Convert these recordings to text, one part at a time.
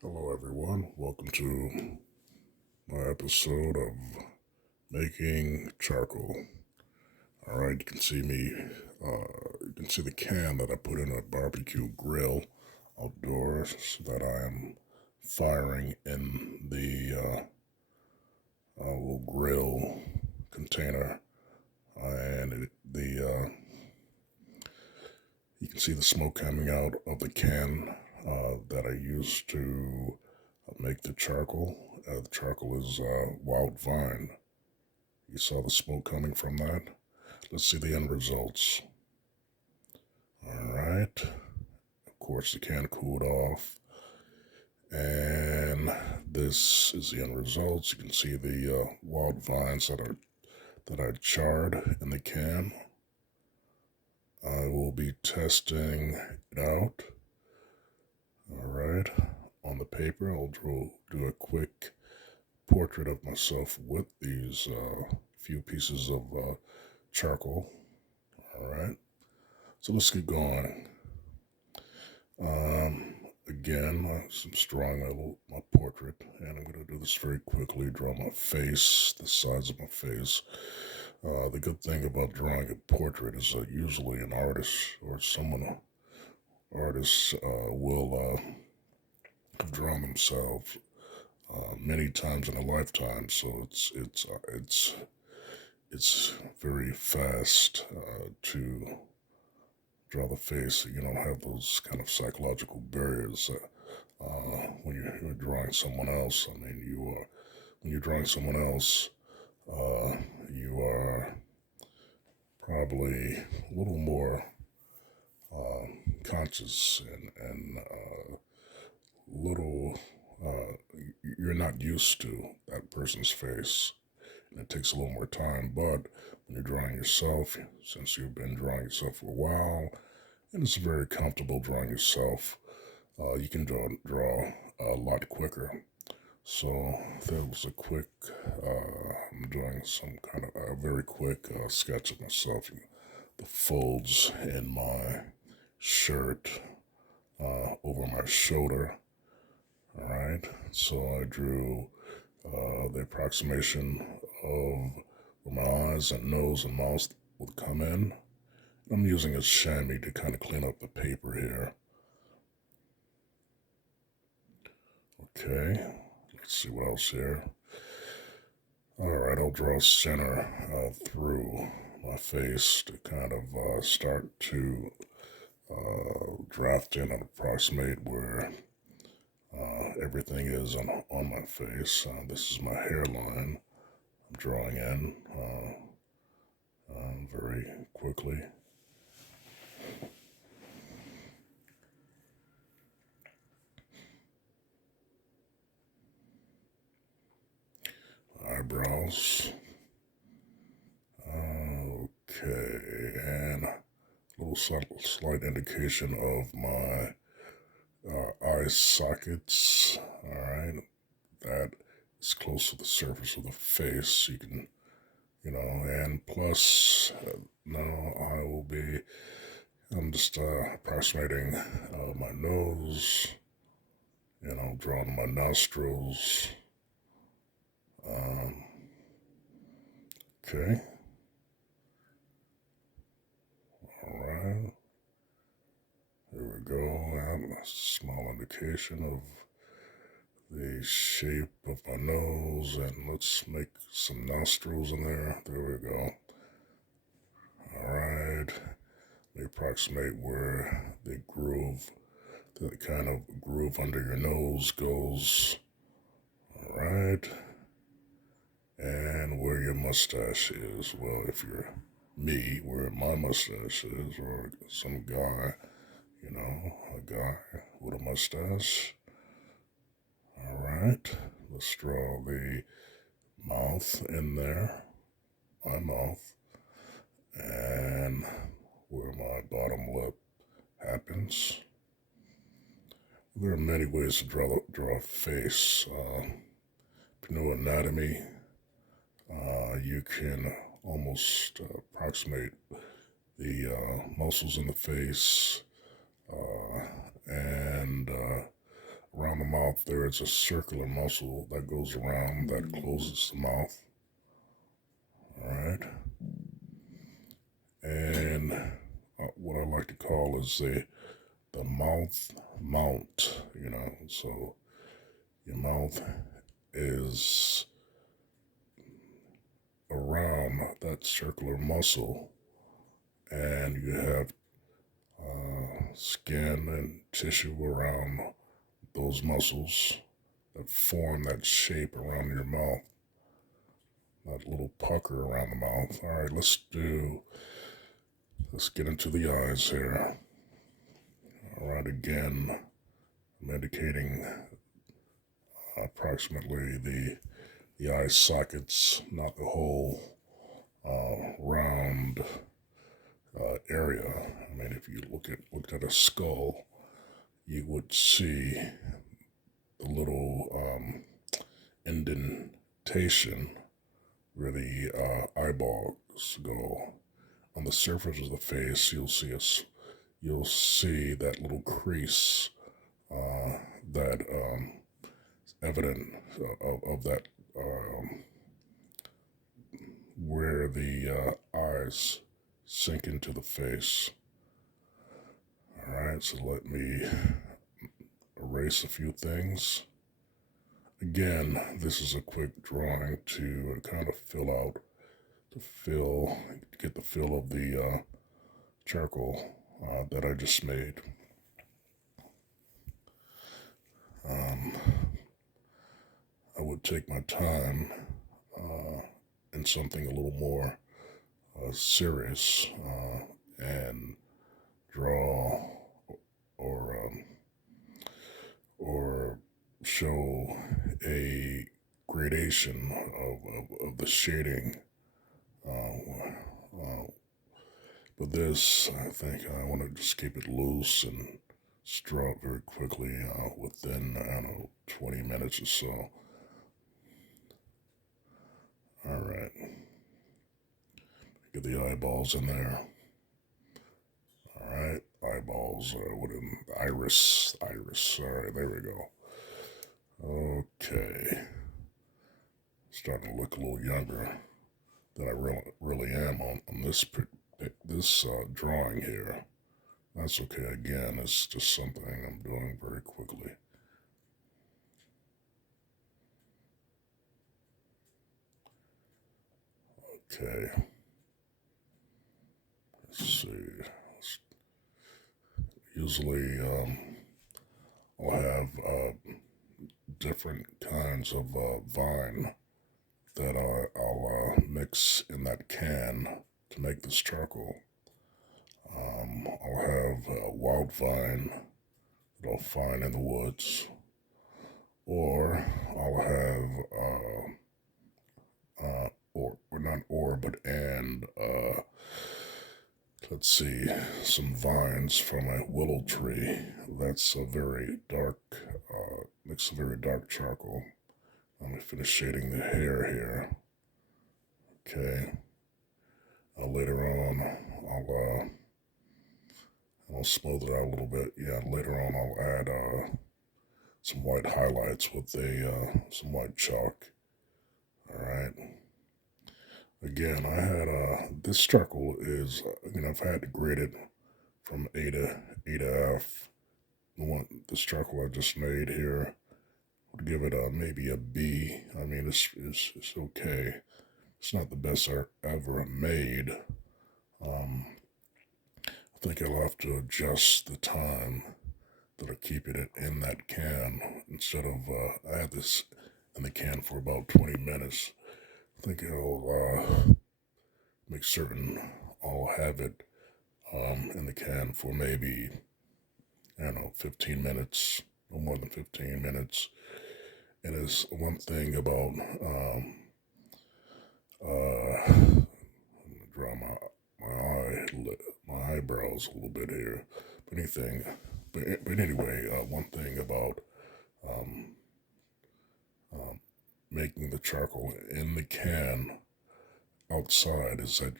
Hello, everyone. Welcome to my episode of making charcoal. All right, you can see me. You can see the can that I put in a barbecue grill outdoors that I am firing in the little grill container, and you can see the smoke coming out of the can that I used to make the charcoal. The charcoal is wild vine. You saw the smoke coming from that? Let's see the end results. Alright. Of course, the can cooled off. And this is the end results. You can see the wild vines that I charred in the can. I will be testing it out. Alright. On the paper, I'll do a quick portrait of myself with these few pieces of charcoal. All right, so let's get going. Again, I'm drawing my portrait, and I'm going to do this very quickly. Draw my face, the sides of my face. The good thing about drawing a portrait is that usually an artist or artists will have drawn themselves many times in a lifetime, so it's very fast to draw the face. You don't have those kind of psychological barriers when you're drawing someone else. I mean, when you're drawing someone else, you are probably a little more conscious and little. You're not used to that person's face, and it takes a little more time. But when you're drawing yourself, since you've been drawing yourself for a while, and it's very comfortable drawing yourself, you can draw a lot quicker. So that was a quick, I'm doing some kind of a very quick sketch of myself. The folds in my shirt over my shoulder. All right, so I drew the approximation of where my eyes and nose and mouth would come in. I'm using a chamois to kind of clean up the paper here. Okay, let's see what else here. Alright, I'll draw center through my face to kind of start to draft in and approximate where everything is on my face. This is my hairline I'm drawing in very quickly. Eyebrows. Okay, and a little slight indication of my eye sockets. All right, that is close to the surface of the face. You can, and plus, now I'm just approximating my nose, drawing my nostrils. Okay. All right. Here we go. And a small indication of the shape of my nose, and let's make some nostrils in there. There we go. All right. They approximate where the kind of groove under your nose goes. All right. And where your mustache is. Well, if you're me, where my mustache is, or some guy, a guy with a mustache. All right. Let's draw the mouth in there. My mouth. And where my bottom lip happens. There are many ways to draw a face. If you know anatomy, you can almost approximate the muscles in the face and around around the mouth, there is a circular muscle that goes around that closes the mouth. All right. And what I like to call is the mouth mount, So your mouth is around that circular muscle, and you have skin and tissue around those muscles that form that shape around your mouth, that little pucker around the mouth. All right, let's get into the eyes here. All right, again, I'm indicating approximately the eye sockets, not the whole round area. I mean, if you looked at a skull, you would see the little indentation where the eyeballs go. On the surface of the face, you'll see that little crease that evident of that where the eyes sink into the face. All right, so let me erase a few things. Again, this is a quick drawing to kind of get the feel of the charcoal that I just made. I would take my time in something a little more serious and draw or show a gradation of the shading. But this, I think I want to just keep it loose and draw it very quickly within, 20 minutes or so. All right. Get the eyeballs in there. All right. Eyeballs, iris. All right, there we go. Okay. Starting to look a little younger than I really am on this drawing here. That's okay. Again, it's just something I'm doing very quickly. Okay. Let's see. Usually, I'll have different kinds of vine that I'll mix in that can to make this charcoal. I'll have wild vine that I'll find in the woods, or I'll have let's see, some vines from a willow tree. That's a very dark, makes a very dark charcoal. I'm gonna finish shading the hair here. Okay. Later on, I'll smooth it out a little bit. Yeah, later on I'll add some white highlights with some white chalk. All right. Again, I had this charcoal is I've had to grade it from A to F. This charcoal I just made here would give it maybe a B. I mean, it's okay. It's not the best I ever made. I think I'll have to adjust the time that I keep it in that can instead of I had this in the can for about 20 minutes. I think I'll make certain I'll have it in the can for maybe, 15 minutes, no more than 15 minutes. And it's one thing about, I'm gonna draw my eyebrows a little bit here. But anyway, one thing about making the charcoal in the can outside is that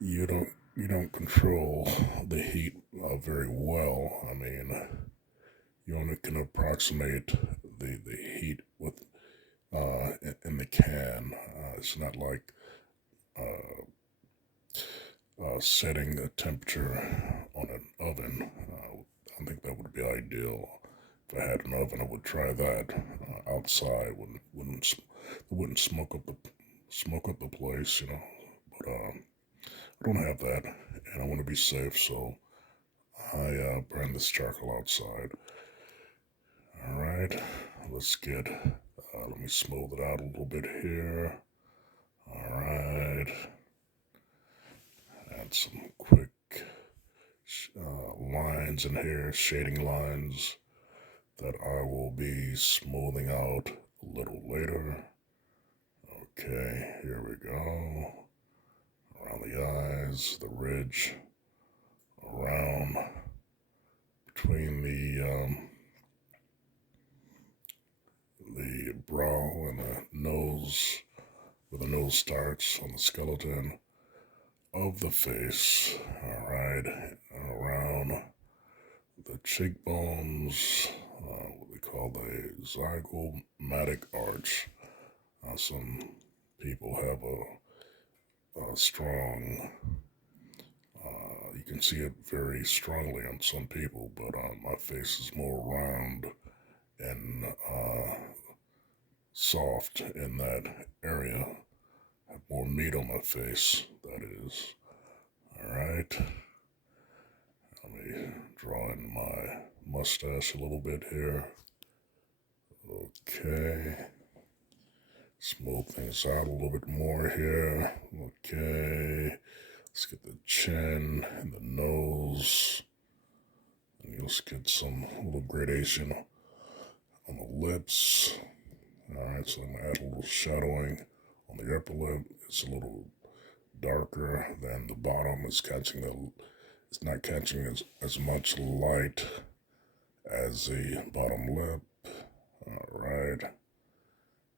you don't control the heat very well. I mean, you only can approximate the heat with in the can. It's not like uh, setting a temperature on an oven. I think that would be ideal. If I had an oven, I would try that outside. Wouldn't smoke up the place, you know. But I don't have that, and I want to be safe, so I burn this charcoal outside. All right, let's get. Let me smooth it out a little bit here. All right, add some quick lines in here, shading lines that I will be smoothing out a little later. Okay, here we go. Around the eyes, the ridge, around between the brow and the nose, where the nose starts on the skeleton of the face. All right, around the cheekbones, what we call the zygomatic arch. Some people have a strong, you can see it very strongly on some people, but my face is more round and soft in that area. I have more meat on my face, that is. Alright, let me draw in my mustache a little bit here. Okay. Smooth things out a little bit more here. Okay. Let's get the chin and the nose. And let's get some little gradation on the lips. Alright, so I'm going to add a little shadowing on the upper lip. It's a little darker than the bottom. It's not catching as much light as the bottom lip. Alright,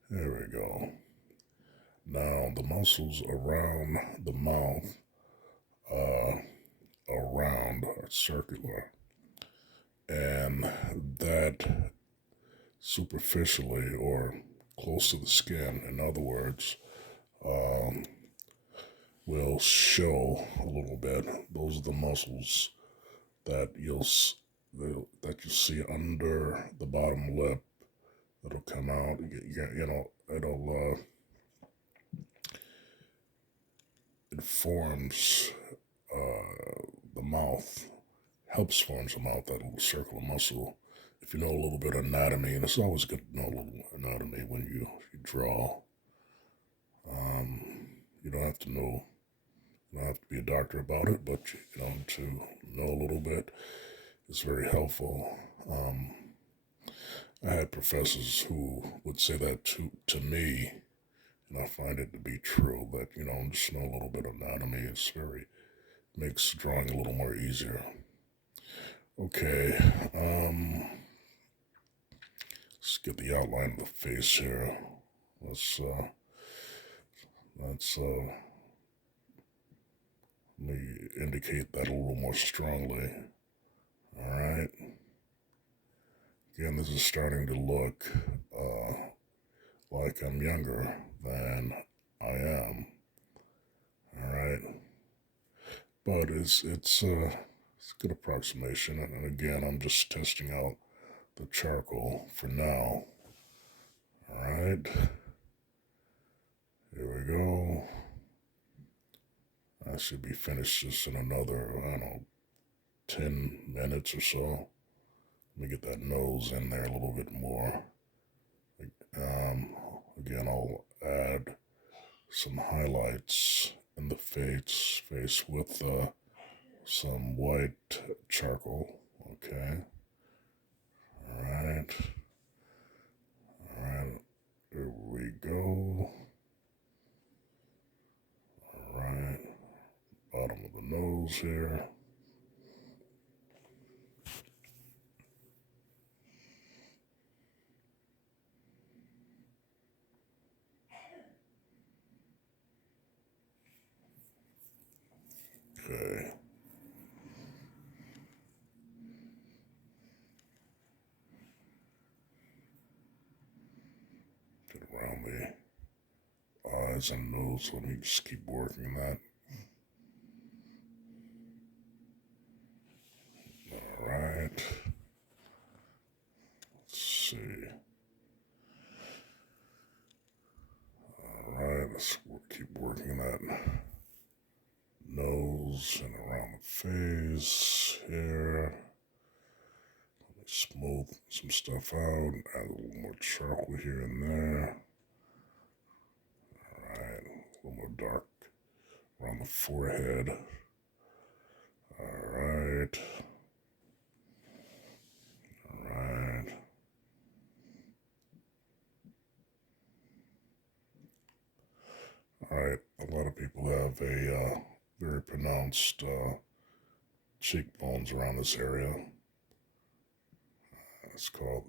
there we go. Now the muscles around the mouth, around are circular, and that superficially or close to the skin, in other words, will show a little bit. Those are the muscles that you'll see under the bottom lip. It'll come out. It forms the mouth, helps form the mouth, that little circular muscle. If you know a little bit of anatomy, and it's always good to know a little anatomy when you draw. You don't have to know, you don't have to be a doctor about it, but to know a little bit is very helpful. I had professors who would say that to me, and I find it to be true, that, just know a little bit of anatomy makes drawing a little more easier. Okay, let's get the outline of the face here. Let's let me indicate that a little more strongly. All right. Again, this is starting to look like I'm younger than I am. All right, but it's a good approximation. And again, I'm just testing out the charcoal for now. All right, here we go. I should be finished just in another, 10 minutes or so. Let me get that nose in there a little bit more. Again, I'll add some highlights in the face with some white charcoal. Okay. All right. Here we go. All right. Bottom of the nose here. Okay. eyes and nose. Let me just keep working that. Alright. Let's see. Alright, let's keep working that nose and around the face here. Smooth some stuff out, add a little more charcoal here and there. Alright, a little more dark around the forehead. Alright. Alright. Alright, a lot of people have a very pronounced cheekbones around this area. It's called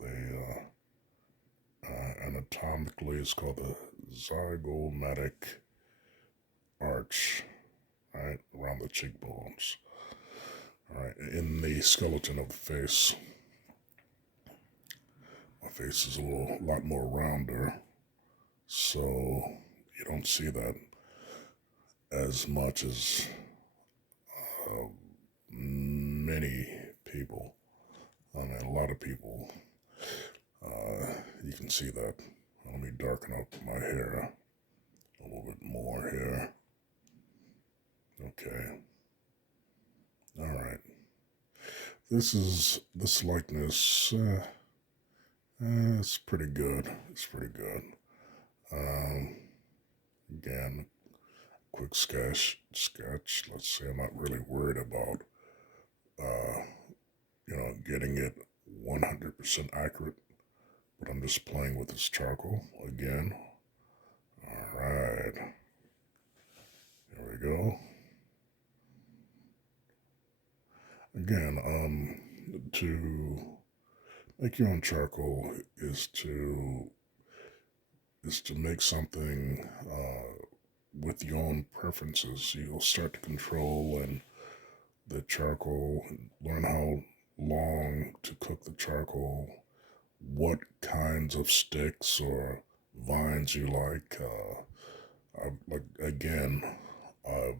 anatomically, it's called the zygomatic arch, right, around the cheekbones. Alright, in the skeleton of the face. My face is a lot more rounder, so you don't see that as much as many people. I mean, a lot of people, you can see that. Let me darken up my hair a little bit more here. Okay. Alright. This likeness, it's pretty good. It's pretty good. Again, quick sketch. Let's say I'm not really worried about, getting it 100% accurate, but I'm just playing with this charcoal again. Alright. There we go. Again, to make your own charcoal is to make something with your own preferences. You'll start to control and the charcoal, learn how long to cook the charcoal, what kinds of sticks or vines you like. I've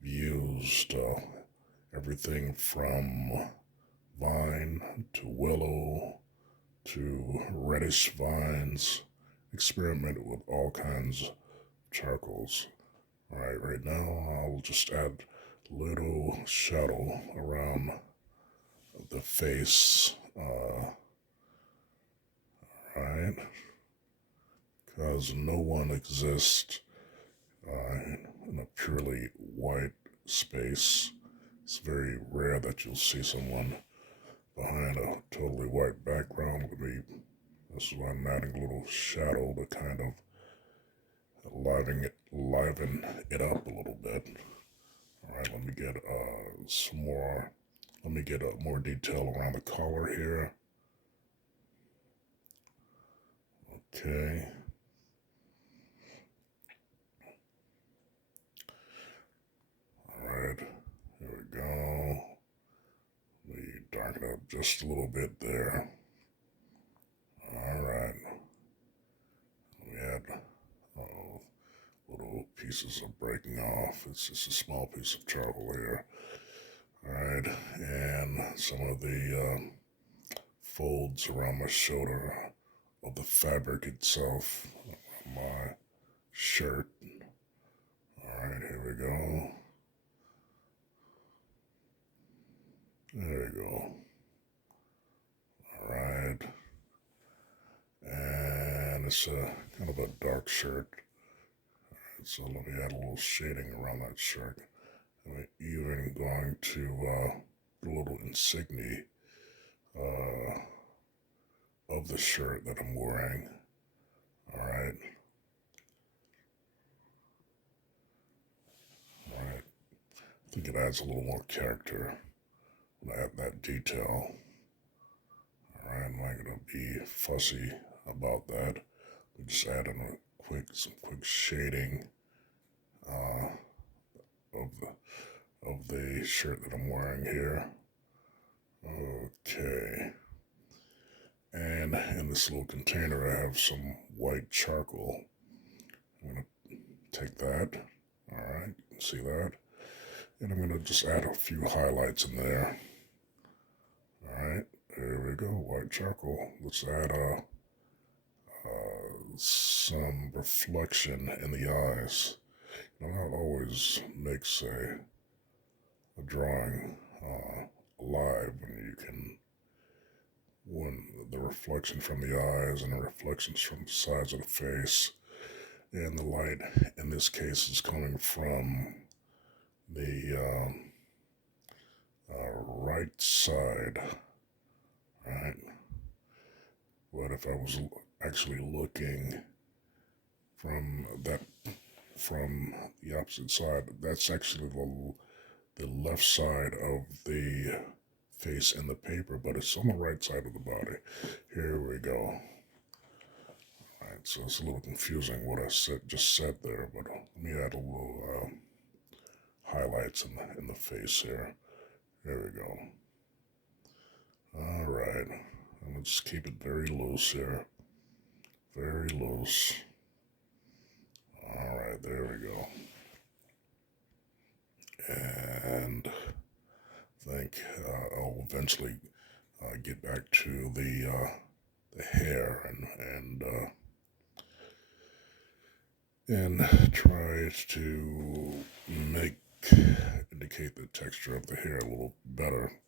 used everything from vine to willow to reddish vines. Experimented with all kinds of charcoals. Alright, right now I'll just add a little shadow around the face. Alright, because no one exists in a purely white space. It's very rare that you'll see someone behind a totally white background. This is why I'm adding a little shadow to kind of liven it up a little bit. Alright, let me get more detail around the collar here. Okay. Alright, here we go. Let me darken up just a little bit there. Alright. We had little pieces of breaking off. It's just a small piece of charcoal here. Alright, and some of the folds around my shoulder of the fabric itself, my shirt. Alright, here we go. There we go. Alright. And it's a kind of a dark shirt. Alright, so let me add a little shading around that shirt. I'm even going to put a little insignia of the shirt that I'm wearing. Alright. Alright. I think it adds a little more character when I add that detail. Alright, I'm not going to be fussy about that. We just add in some quick shading of the shirt that I'm wearing here. Okay. And in this little container I have some white charcoal. I'm going to take that. All right, you can see that. And I'm going to just add a few highlights in there. All right, there we go, white charcoal. Let's add some reflection in the eyes. Now that always makes a drawing alive when the reflection from the eyes and the reflections from the sides of the face, and the light in this case is coming from the right side, right? But if I was actually looking from from the opposite side, that's actually the left side of the face in the paper, but it's on the right side of the body. Here we go. Alright, so it's a little confusing what I just said there, but let me add a little highlights in the face here. There we go. Alright, and let's keep it very loose here. Very loose. Alright, there we go. And I think I'll eventually get back to the hair and try to indicate the texture of the hair a little better.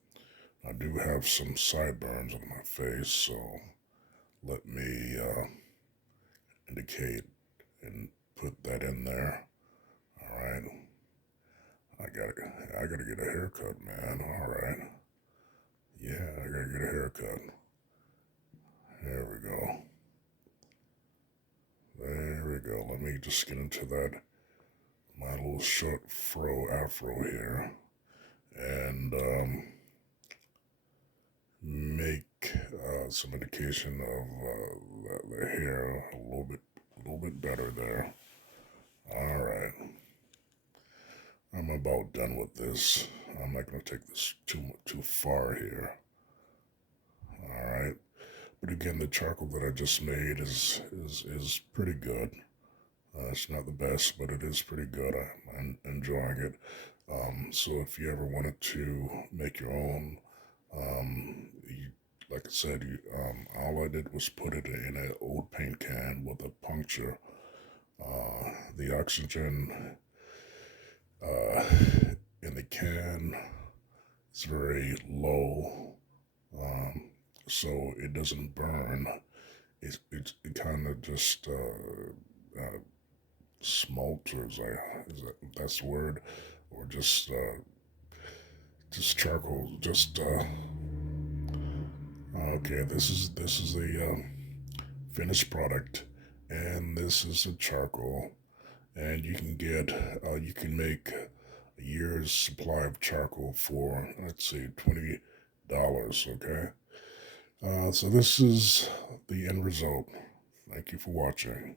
I do have some sideburns on my face, so let me indicate and put that in there. All right, I gotta get a haircut, man. All right, yeah, I gotta get a haircut. There we go. There we go. Let me just get into my little short afro here, and make some indication of the hair a little bit better there. All right, I'm about done with this. I'm not going to take this too far here. All right, but again, the charcoal that I just made is pretty good. It's not the best, but it is pretty good. I'm enjoying it. So if you ever wanted to make your own, like I said, all I did was put it in an old paint can with a puncture. The oxygen in the can is very low, so it doesn't burn. It kind of just smolders. That's the word, or just charcoal. Just okay. This is the finished product, and this is a charcoal, and you can make a year's supply of charcoal for, let's see, $20. Okay, so this is the end result. Thank you for watching.